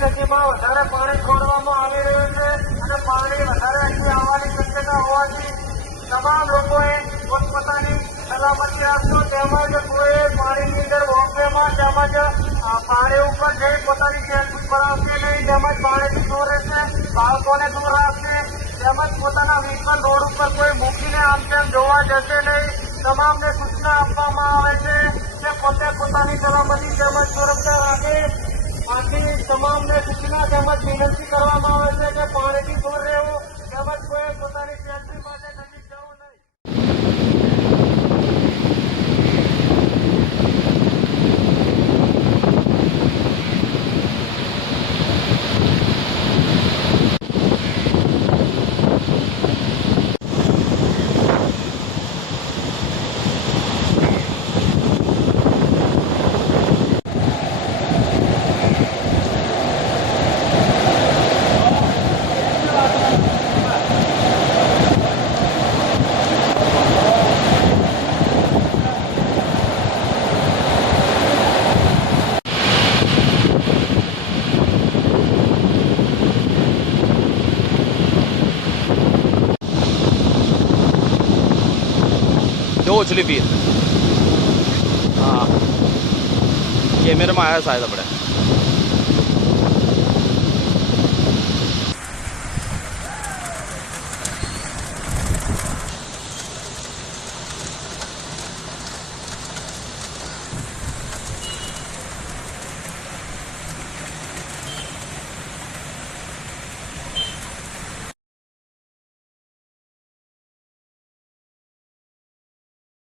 નદીમાં વધારે પાણી છોડવામાં આવી રહ્યું છે અને પાણી વધારે અહીં આવવાની શક્યતા હોવાથી તમામ લોકોએ પોતપોતાની સલામતી રાખશો તેમજ કોઈ પાણીની અંદર વોકવેમાં તેમજ પાણી ઉપર જઈ પોતાની સેલ્ફી પડાવશે નહીં તેમજ પાણીથી દૂર રહેશે, બાળકોને દૂર રાખશે તેમજ પોતાના વ્હીકલ રોડ ઉપર કોઈ મૂકીને આમ તેમ જોવા જશે નહીં. તમામને સૂચના આપવામાં આવે છે કે પોતે પોતાની સલામતી તેમજ સુરક્ષા રાખે. આથી તમામને સૂચના તેમજ વિનંતી કરવામાં આવે છે કે પાણીથી દૂર રહેવું તેમજ કોઈ પોતાની સેલ્ફી માટે નજીક જવું નહીં. दो उछली फिर हाँ कैमरे में आया शायद अपने